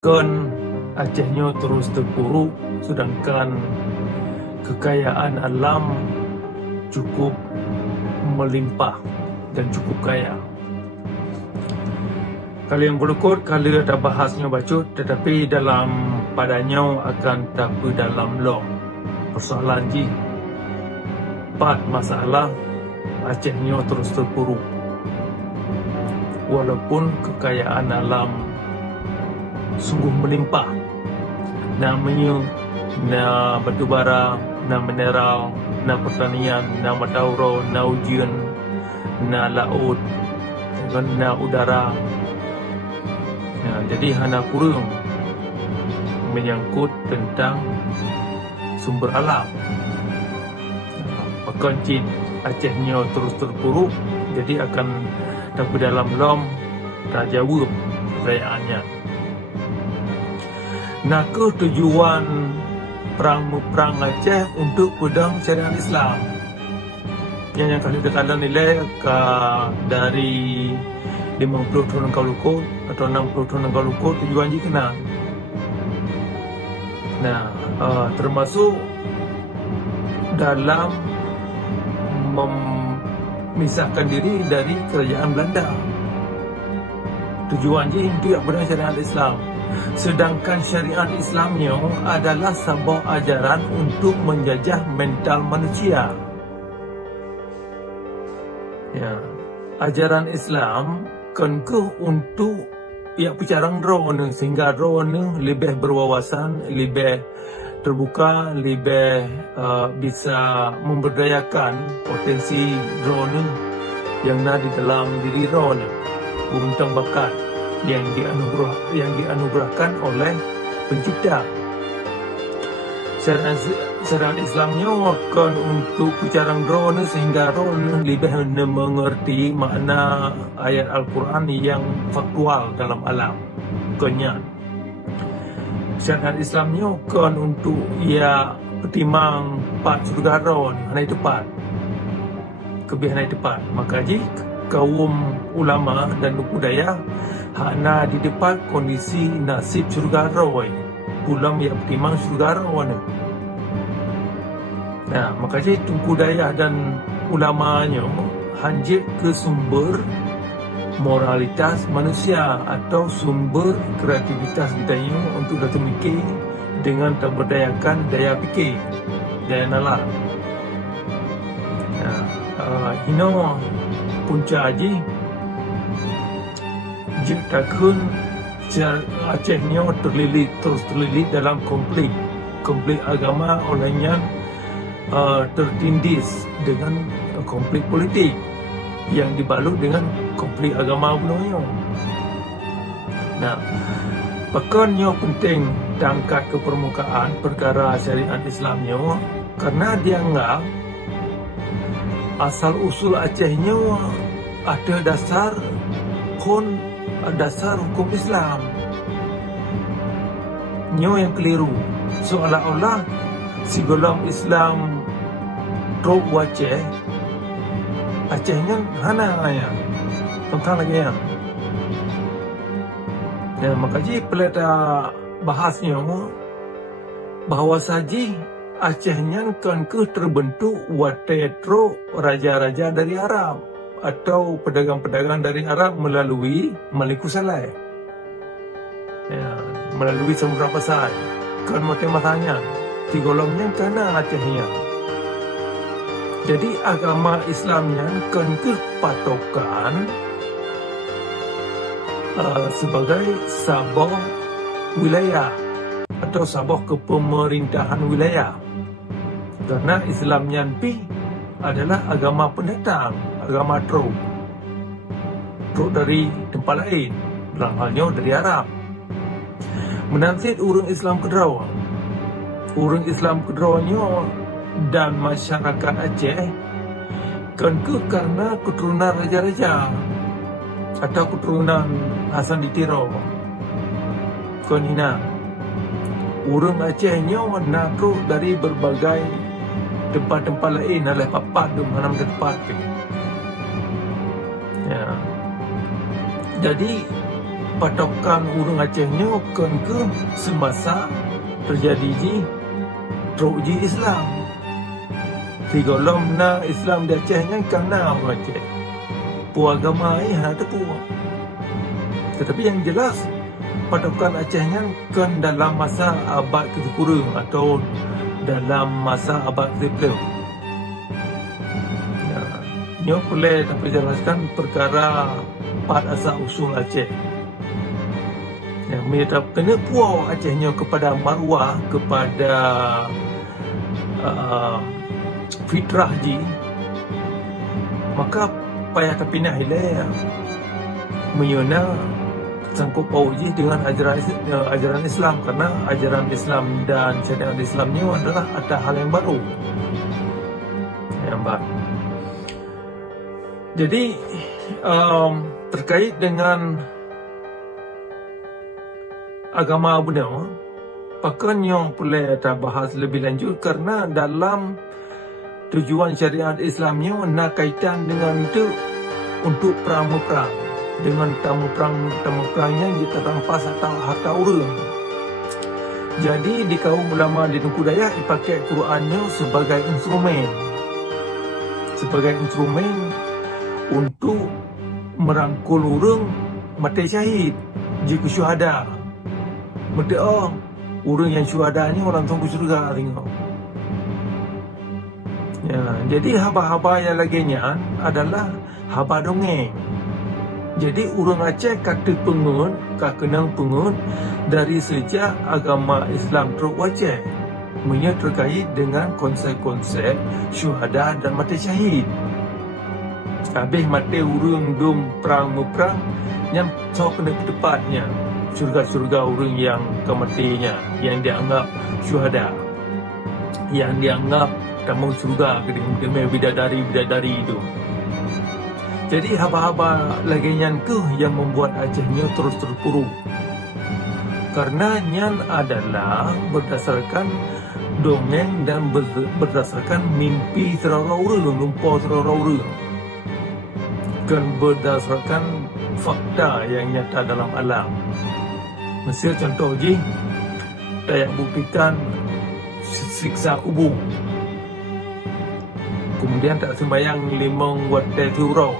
Kan Acehnya terus terpuruk, sedangkan kekayaan alam cukup melimpah dan cukup kaya. Kali yang berikut, kali ada bahasnya bacut, tetapi dalam padanya akan tapi dalam long. Persoalan ji, 4 masalah Acehnya terus terpuruk. Walaupun kekayaan alam sungguh melimpah, namanya na batu bara, na mineral, na pertanian, na matauro, na ujian, na laut, na udara. Jadi hana kurang menyangkut tentang sumber alam. Pekoncit Acehnya terus terpuruk, jadi akan tapi dalam lom tak jawab perayaannya. Nah, tujuan perang Aceh untuk pedang syariat Islam. Yang kali kita nilai dari 50 tahun Kaluko atau 60 tahun Kaluko tujuan ji kena. Nah, termasuk dalam memisahkan diri dari kerajaan Belanda. Tujuan ji untuk pedang syariat Islam. Sedangkan syariat Islamnya adalah sebuah ajaran untuk menjajah mental manusia. Ya, ajaran Islam kan untuk bicara drone sehingga drone lebih berwawasan, lebih terbuka, lebih bisa memberdayakan potensi drone yang ada di dalam diri drone, bentang bakat yang dianugerahkan oleh pencipta. Syariat Islamnya akan untuk bicara drone sehingga drone lebih mengerti makna ayat Al-Quran yang faktual dalam alam kenyan. Syariat Islamnya akan untuk pertimang 4 surga drone hanai tepat kebihanai tepat. Maka jika kaum ulama dan budaya hana di depan kondisi nasib surga rawai pulang yang pertimang surga rawan. Nah, maka jadi budaya dan ulamanya hanjit ke sumber moralitas manusia atau sumber kreativitas kita ini untuk datang mikir dengan terberdayakan daya pikir, daya nalar. Nah, hino punca haji jikakan Acehnya terus terlilit dalam konflik agama olehnya tertindis dengan konflik politik yang dibalut dengan konflik agama sebenarnya. Nah, pekannya penting diangkat ke permukaan perkara syariat Islamnya karena dianggap asal usul Acehnya ada dasar hukum Islam. Nyo yang keliru. Seolah-olah si golong Islam drop Aceh, Acehnya hana ya. Tentang lagi ya. Ya, makanya pelita bahasnya bahawa saji Acehnya kan terbentuk watetro raja-raja dari Arab atau pedagang-pedagang dari Arab melalui Malikusalai. Ya, melalui Samudra Pasai. Kan matanya tigolongnya karena Acehnya. Jadi agama Islamnya kan patokan sebagai sebuah wilayah atau sebuah kepemerintahan wilayah. Karena Islamnya adalah agama pendatang, agama truk dari tempat lain, dalam halnya dari Arab. Menansit urang Islam Kedrawanya dan masyarakat Aceh kan karena keturunan raja-raja atau keturunan Hasan di Tiro. Konina urang Acehnya nakru dari berbagai tempat-tempat lain adalah papat di mana tempat. Ya. Jadi patokan urang Acehnya kan ke semasa terjadi ji Islam. Tigolom na Islam di Acehnya karena orang Aceh. Pu agama ini ada pu. Tetapi yang jelas patokan Acehnya kan dalam masa abad ke-10 atau dalam masa abad ke-10. Nyo boleh dapat jelaskan perkara part asal usul Aceh. Yang mereka kena puau Acehnya kepada maruah, kepada fitrah ji, maka payah terpindah hilai menyona sangkut paut ji dengan ajaran Islam, karena ajaran Islam dan syariat Islamnya adalah ada hal yang baru. Yang baru. Jadi terkait dengan agama Buddha, pakan yang boleh kita bahas lebih lanjut karena dalam tujuan syariat Islamnya nak kaitan dengan itu untuk perang dengan tamu perangnya kita rampas harta urang. Jadi di kaum ulama di Tengku Dayak dipakai Qurannya sebagai instrumen untuk merangkul urang mati syahid jika syuhada. Mati urang yang syuhada ni orang tunggu syurga tengok. Ya, jadi haba-haba yang laginya adalah haba dongeng. Jadi urang Aceh kata pengun, kenang pengun dari sejak agama Islam teruk Aceh. Menyebut terkait dengan konsep-konsep syuhada dan mati syahid. Habis mati urang dum perang yang so kena tepatnya surga-surga urang yang kematinya, yang dianggap syuhada, yang dianggap tamu surga kedemai bidadari itu. Jadi haba-haba lagian ke yang membuat Acehnya terus terpuruk. Karena nyan adalah berdasarkan dongeng dan berdasarkan mimpi serorong lumpur serorong. Bukan berdasarkan fakta yang nyata dalam alam. Mesir contoh je, Dayak buktikan siksa kubur. Kemudian tak sembayang limang watai turau.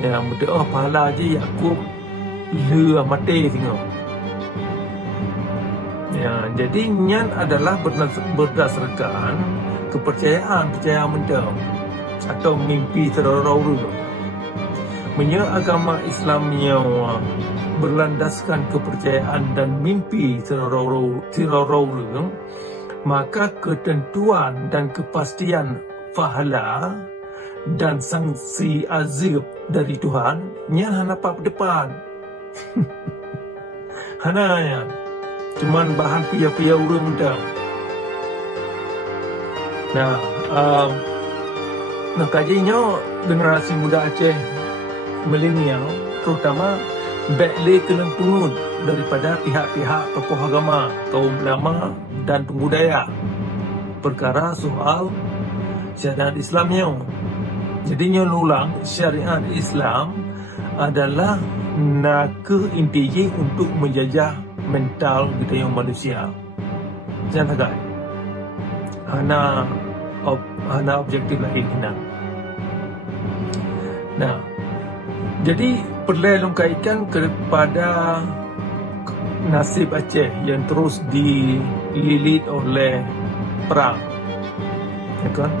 Yang berdoa pahala je Yakub lua mati tengok. Ya, jadi nyan adalah berdasarkan kepercayaan mendam atau mimpi terorong. Menurut agama Islamnya berlandaskan kepercayaan dan mimpi terorong, maka ketentuan dan kepastian pahala dan sanksi azab dari Tuhan nya nampak depan. Hananya cuman bahan pia-pia urang dah. Nah, kajinya generasi muda Aceh milenial terutama baiklah kena pungut daripada pihak-pihak tokoh agama, kaum ulama dan pembudaya perkara soal syariat Islamnya. Jadinya ulang syariat Islam adalah nak intinya untuk menjajah mental kita yang manusia. Jangan agak hana objektif lagi kena. Nah, jadi perlu kaitkan kepada nasib Aceh yang terus dililit oleh perang, ya kan?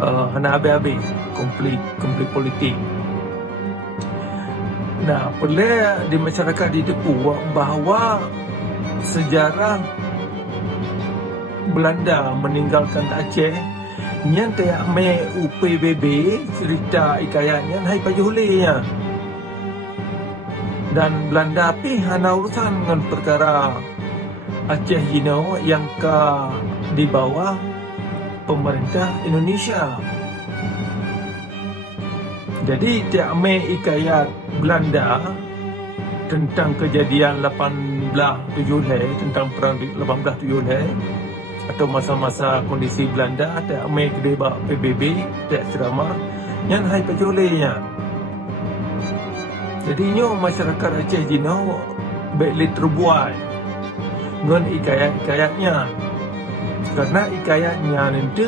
Hana habis-habis konflik politik. Nah, perlu di masyarakat didepu bahawa sejarah Belanda meninggalkan Aceh nyan kayak UPBB cerita ikayatnya hai pajuhlinya. Dan Belanda pi hana urusan dengan perkara Aceh yang di bawah pemerintah Indonesia. Jadi tiap ikayat Belanda tentang kejadian 1870 tentang perang 1870 atau masa-masa kondisi Belanda tiap kedebak PBB tiap ceramah yang hai pejolehnya. Jadinya masyarakat Aceh Jino baiklah terbuai dengan ikayat-ikayatnya. Karena ikayatnya nanti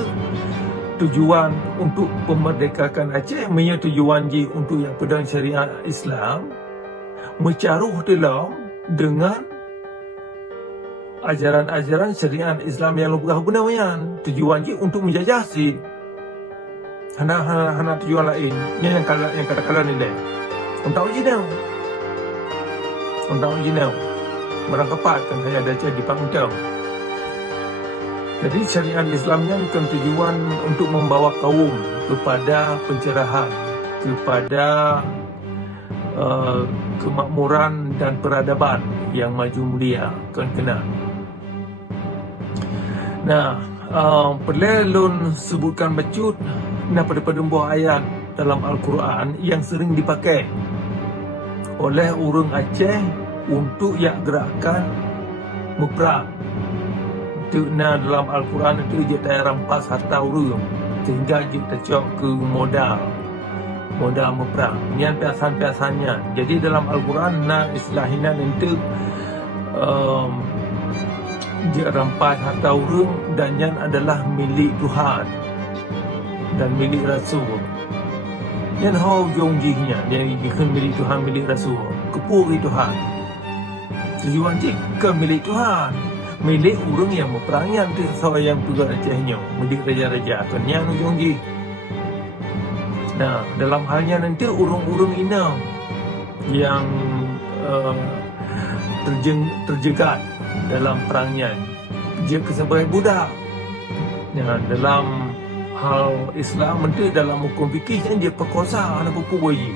tujuan untuk pemerdekakan Aceh, punya tujuan ji untuk yang pedang syariat Islam, mencaruh dalam dengan ajaran-ajaran syariat Islam yang lebih gunawan. Tujuan ji untuk menjajah si hana tujuan lain yang kata-kata nilai. Untuk jinau merangkapat kan hanya ada Aceh di Pangutang. Jadi syariat Islamnya bukan tujuan untuk membawa kaum kepada pencerahan, kepada kemakmuran dan peradaban yang maju mulia kan kena. Nah, perlelun sebutkan bacut pada buah ayat dalam Al-Quran yang sering dipakai oleh orang Aceh untuk yang gerakan muprah. Nah, dalam Al-Quran itu dia tak rampas harta orang sehingga dia tercok ke modal muprah. Ini piasan-piasannya. Jadi dalam Al-Quran istilahinan itu dia rampas harta orang dan yang adalah milik Tuhan dan milik Rasul. Yang hau jongjihnya dia ikan milik Tuhan, milik Rasul, kepuri Tuhan. Tujuan jika milik Tuhan, milik orang yang berperangan tu seorang yang pegang Acehnya, milik raja-raja kan yang ujung. Nah, dalam halnya nanti urung-urung inam yang terjegat dalam perangnya, dia sebagai budak. Nah, dalam hal Islam nanti dalam hukum fikih dia perkosa anak pupu bayi,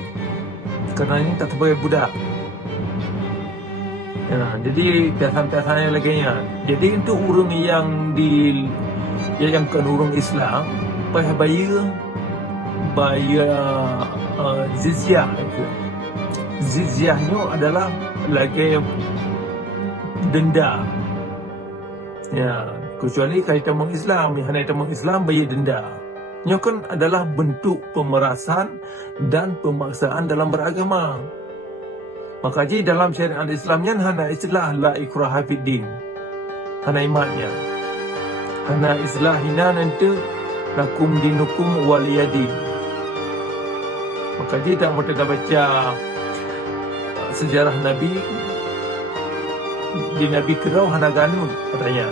kerana ini tak sebagai budak. Ya, jadi piasan-piasannya lagi ya. Jadi untuk urung yang kan urung Islam, payah bayar zizyah itu. Zizyahnya adalah lagi denda. Ya, kecuali kaitan dengan Islam, hanya dengan Islam bayar denda. Ini kan adalah bentuk pemerasan dan pemaksaan dalam beragama. Maka jadi dalam syariat Islamnya hana istilah la ikraha fid din. Hana imatnya. Hana istilah hina nanti lakum dinukum waliyadin. Maka jadi tak mahu baca sejarah Nabi di Nabi Kerau hana ganun katanya.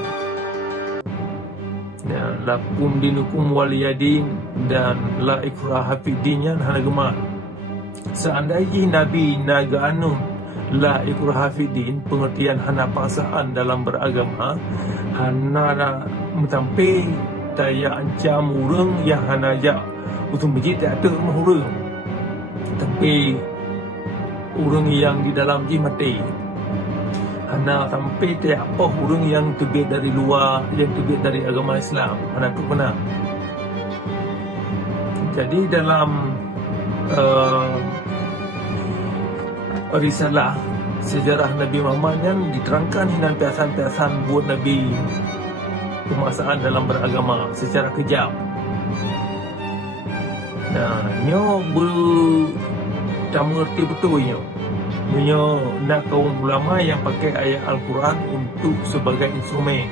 Ya, lakum dinukum waliyadin dan la ikraha fid dinnya hana gemar. Seandainya Nabi naga anu la ikraha fiddin, pengertian hana paksaan dalam beragama, hana mentampi daya ancam urang yang hana ja untuk menjadi tak ada rumah urang, tapi urang yang di dalam ji mati, hana sampai tak apa urang yang terbit dari luar, yang terbit dari agama Islam, hana tu benar. Jadi dalam risalah sejarah Nabi Muhammad yang diterangkan hinan piasan-piasan buat Nabi pemaksaan dalam beragama secara kejam. Nah, nyo tak mengerti betulnya. Nyo nak kaum ulama yang pakai ayat Al-Quran untuk sebagai instrumen,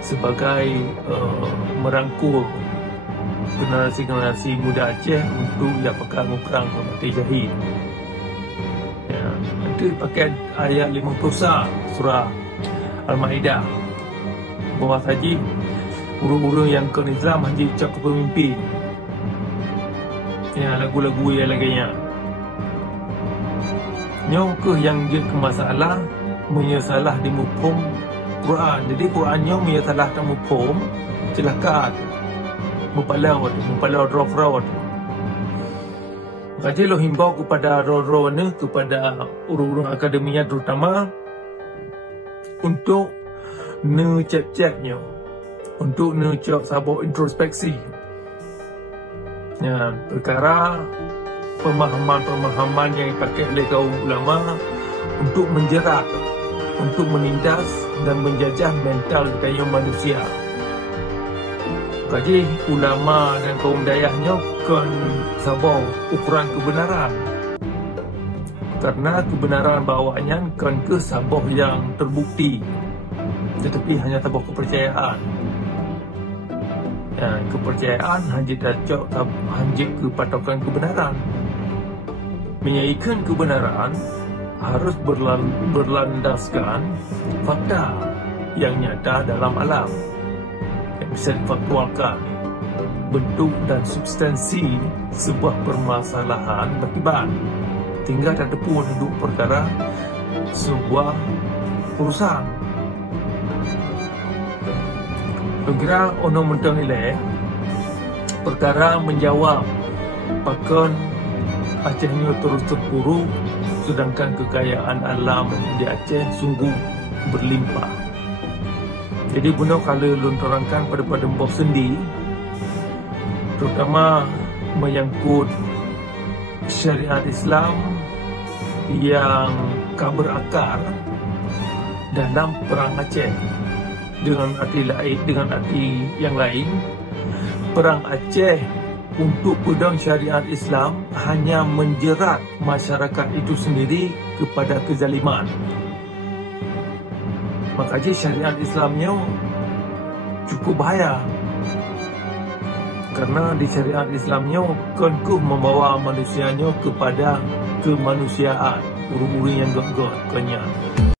sebagai merangkul generasi-generasi muda Aceh untuk dia pegang perang mati jahil. Ya, nanti pakai ayat 50 surah Al-Ma'idah. Bahawa saji urung-urung yang ke Islam haji cak pemimpin. Ya, lagu-lagu yang laginya. Nyong ke yang dia ke masalah menyesalah di mukum Quran. Jadi Quran nyong menyesalah di mukum silakan mupalau rof-rof. Jadi lo himbau kepada roh-roh ni, kepada urung-urung akademinya terutama untuk cek-ceknya, untuk cek sabuk introspeksi. Ya, perkara pemahaman-pemahaman yang dipakai oleh kaum ulama untuk menjerat, untuk menindas dan menjajah mental kaum manusia. Jadi ulama dan kaum dayahnya kan sabau ukuran kebenaran. Karena kebenaran bawanya kan ke saboh yang terbukti, tetapi hanya tabuh kepercayaan. Dan kepercayaan hanya dacok hanya ke patokan kebenaran. Menyaikan kebenaran harus berlandaskan fakta yang nyata dalam alam yang bisa difaktualkan. Bentuk dan substansi sebuah permasalahan berkibar. Tinggal ada pun duduk perkara sebuah urusan. Kira ono mentang nilai perkara menjawab pakon Acehnya terus terpuruk, sedangkan kekayaan alam di Aceh sungguh berlimpah. Jadi benar kalau lontarkan pada mbok sendi, terutama menyangkut syariat Islam yang berakar dalam perang Aceh. Dengan arti yang lain, perang Aceh untuk pedang syariat Islam hanya menjerat masyarakat itu sendiri kepada kezaliman. Makanya syariat Islamnya cukup bahaya. Karena di syariat Islamnya kengkuh membawa manusianya kepada kemanusiaan, urung-urung yang gagah kenyang.